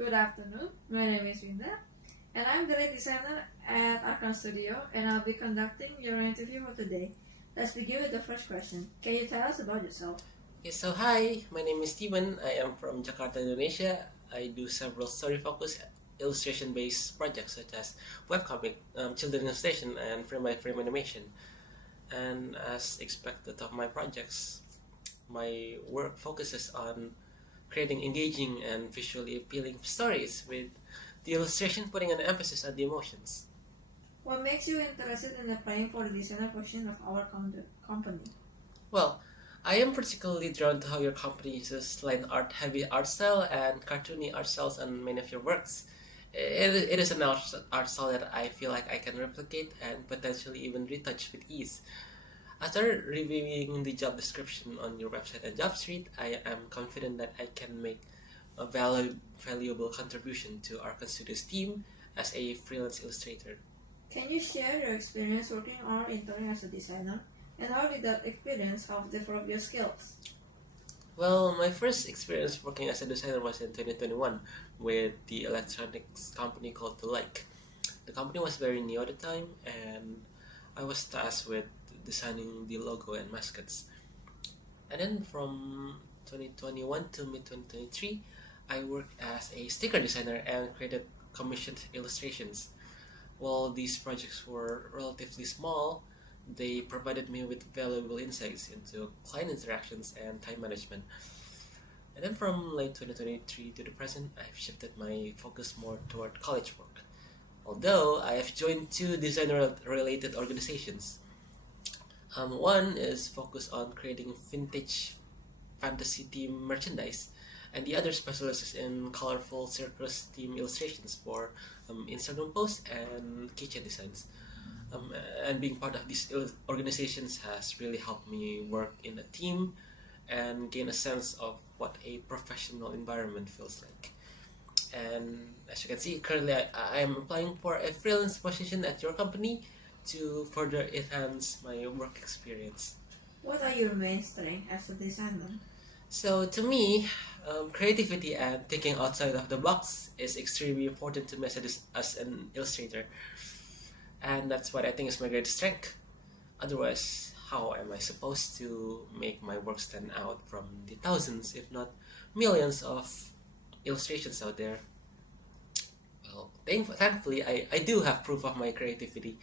Good afternoon. My name is Winda, and I'm the lead designer at Arkham Studio, and I'll be conducting your interview for today. Let's begin with the first question. Can you tell us about yourself? Yes, so hi, my name is Steven. I am from Jakarta, Indonesia. I do several story-focused illustration-based projects such as webcomic, children illustration, and frame-by-frame animation. And as expected of my projects, my work focuses on creating engaging and visually appealing stories with the illustration putting an emphasis on the emotions. What makes you interested in applying for the designer position of our company? Well, I am particularly drawn to how your company uses line art heavy art style and cartoony art styles on many of your works. It is an art style that I feel like I can replicate and potentially even retouch with ease. After reviewing the job description on your website and JobStreet, I am confident that I can make a valuable contribution to Arkan Studios team as a freelance illustrator. Can you share your experience working or interning as a designer, and how did that experience help develop your skills? Well, my first experience working as a designer was in 2021 with the electronics company called The Like. The company was very new at the time, and I was tasked with designing the logo and mascots. And then from 2021 to mid 2023, I worked as a sticker designer and created commissioned illustrations. While these projects were relatively small, they provided me with valuable insights into client interactions and time management. And then from late 2023 to the present, I've shifted my focus more toward college work. Although I have joined two designer related organizations. One is focused on creating vintage fantasy theme merchandise, and the other specializes in colorful circus theme illustrations for Instagram posts and keychain designs. And being part of these organizations has really helped me work in a team and gain a sense of what a professional environment feels like. And as you can see, currently I am applying for a freelance position at your company to further enhance my work experience. What are your main strengths as a designer? So to me, creativity and thinking outside of the box is extremely important to me as an illustrator. And that's what I think is my greatest strength. Otherwise, how am I supposed to make my work stand out from the thousands, if not millions, of illustrations out there? Well, thankfully, I do have proof of my creativity.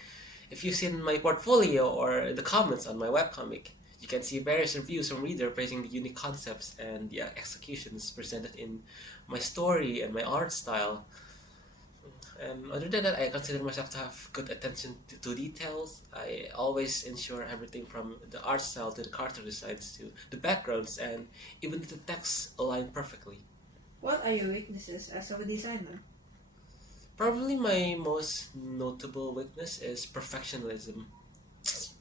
If you've seen my portfolio or the comments on my webcomic, you can see various reviews from readers praising the unique concepts and the executions presented in my story and my art style. And other than that, I consider myself to have good attention to details. I always ensure everything from the art style to the character designs to the backgrounds and even the text align perfectly. What are your weaknesses as a designer? Probably my most notable weakness is perfectionism.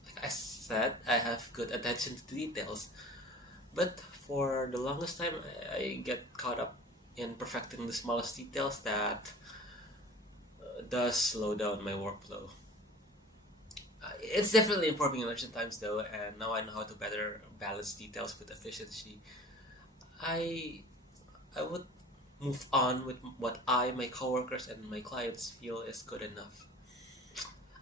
Like I said, I have good attention to details, but for the longest time, I get caught up in perfecting the smallest details that does slow down my workflow. It's definitely improving in recent times though, and now I know how to better balance details with efficiency. I I would move on with what my coworkers, and my clients feel is good enough.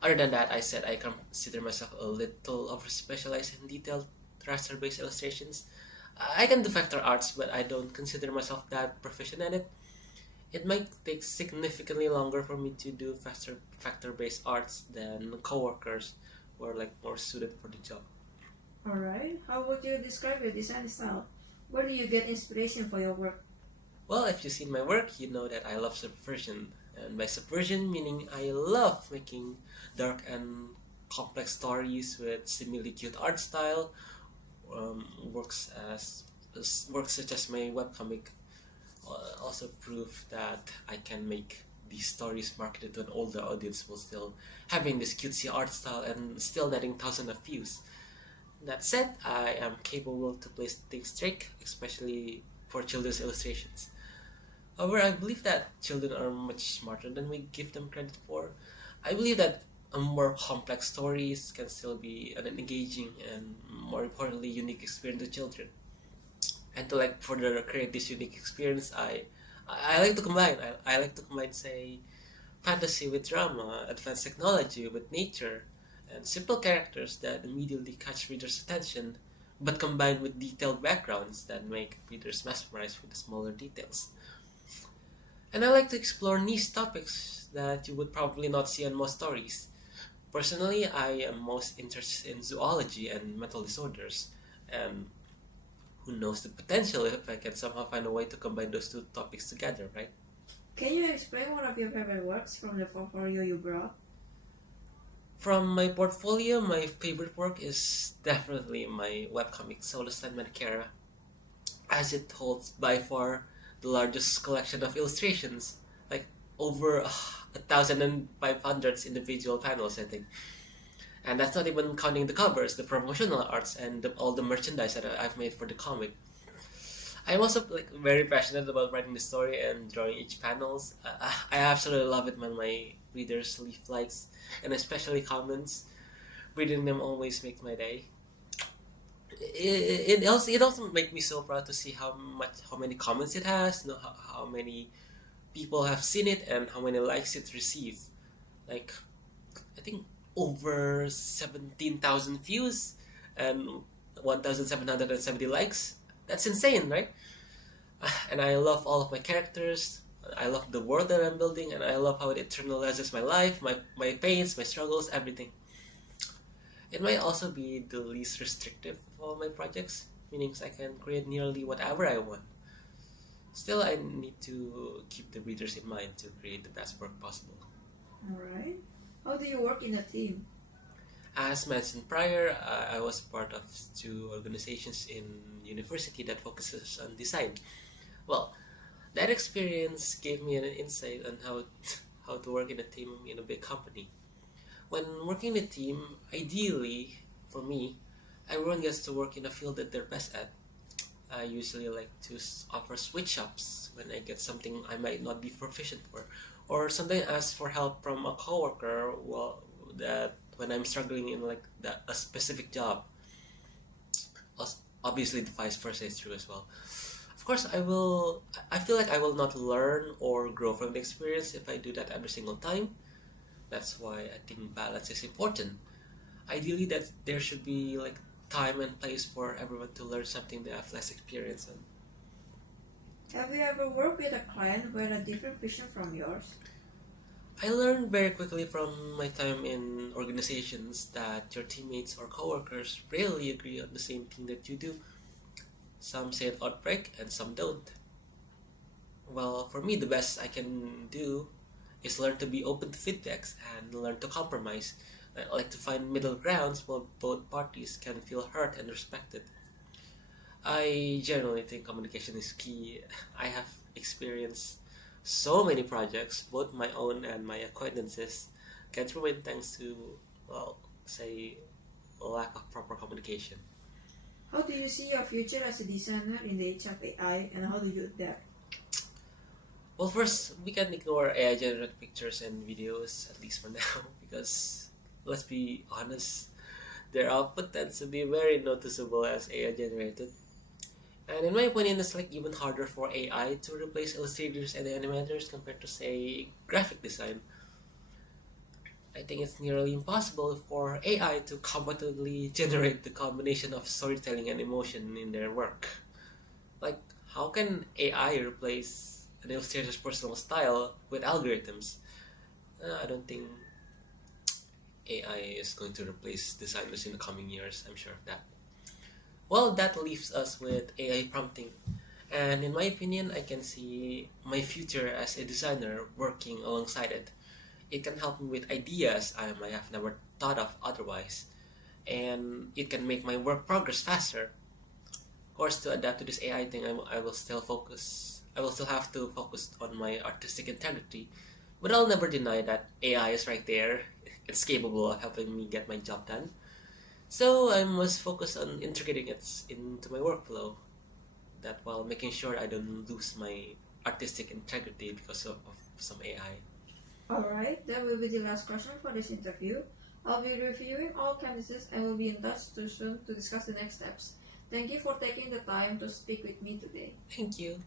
Other than that, I said I consider myself a little over specialized in detailed raster-based illustrations. I can do vector arts, but I don't consider myself that proficient at it. It might take significantly longer for me to do faster vector-based arts than coworkers who are like more suited for the job. Alright, how would you describe your design style? Where do you get inspiration for your work? Well, if you've seen my work, you know that I love subversion. And by subversion, meaning I love making dark and complex stories with seemingly cute art style. Works works such as my webcomic also prove that I can make these stories marketed to an older audience while still having this cutesy art style and still netting thousands of views. That said, I am capable to play things straight, especially for children's illustrations. However, I believe that children are much smarter than we give them credit for. I believe that a more complex stories can still be an engaging and, more importantly, unique experience to children. And to like further create this unique experience, I I like to combine. I like to combine, say, fantasy with drama, advanced technology with nature, and simple characters that immediately catch readers' attention, but combined with detailed backgrounds that make readers mesmerized with the smaller details. And I like to explore niche topics that you would probably not see in most stories. Personally, I am most interested in zoology and mental disorders, and who knows the potential if I can somehow find a way to combine those two topics together, right? Can you explain one of your favorite works from the portfolio you brought? From my portfolio, my favorite work is definitely my webcomic Solo Sandman Kara, as it holds by far the largest collection of illustrations, like over 1,500 individual panels, I think. And that's not even counting the covers, the promotional arts, and all the merchandise that I've made for the comic. I'm also like very passionate about writing the story and drawing each panels. I absolutely love it when my readers leave likes and especially comments. Reading them always makes my day. It also makes me so proud to see how many comments it has, how many people have seen it and how many likes it received. Like I think over 17,000 views and 1,770 likes. That's insane, right? And I love all of my characters. I love the world that I'm building, and I love how it internalizes my life, my pains, my struggles, everything. It might also be the least restrictive of all my projects, meaning I can create nearly whatever I want. Still, I need to keep the readers in mind to create the best work possible. Alright. How do you work in a team? As mentioned prior, I was part of two organizations in university that focuses on design. Well, that experience gave me an insight on how to work in a team in a big company. When working in a team, ideally, for me, everyone gets to work in a field that they're best at. I usually like to offer switch ups when I get something I might not be proficient for, or sometimes ask for help from a coworker. Well, that when I'm struggling in like a specific job. Obviously, the vice versa is true as well. Of course, I will. I feel like I will not learn or grow from the experience if I do that every single time. That's why I think balance is important. Ideally, that there should be like time and place for everyone to learn something they have less experience in. Have you ever worked with a client who had a different vision from yours? I learned very quickly from my time in organizations that your teammates or coworkers rarely agree on the same thing that you do. Some say it outright and some don't. Well, for me, the best I can do is learn to be open to feedbacks and learn to compromise. I like to find middle grounds while both parties can feel heard and respected. I generally think communication is key. I have experienced so many projects, both my own and my acquaintances, get ruined thanks to, well, say, lack of proper communication. How do you see your future as a designer in the age of AI, and how do you adapt? Well, first, we can ignore AI generated pictures and videos, at least for now, because let's be honest, their output tends to be very noticeable as AI generated. And in my opinion, it's like even harder for AI to replace illustrators and animators compared to, say, graphic design. I think it's nearly impossible for AI to competently generate the combination of storytelling and emotion in their work. Like, how can AI replace an illustrator's personal style with algorithms? I don't think AI is going to replace designers in the coming years, I'm sure of that. Well, that leaves us with AI prompting. And in my opinion, I can see my future as a designer working alongside it. It can help me with ideas I might have never thought of otherwise, and it can make my work progress faster. Of course, to adapt to this AI thing, I will still focus. I will still have to focus on my artistic integrity, but I'll never deny that AI is right there. It's capable of helping me get my job done. So I must focus on integrating it into my workflow. That while making sure I don't lose my artistic integrity because of some AI. Alright, that will be the last question for this interview. I'll be reviewing all candidates and will be in touch too soon to discuss the next steps. Thank you for taking the time to speak with me today. Thank you.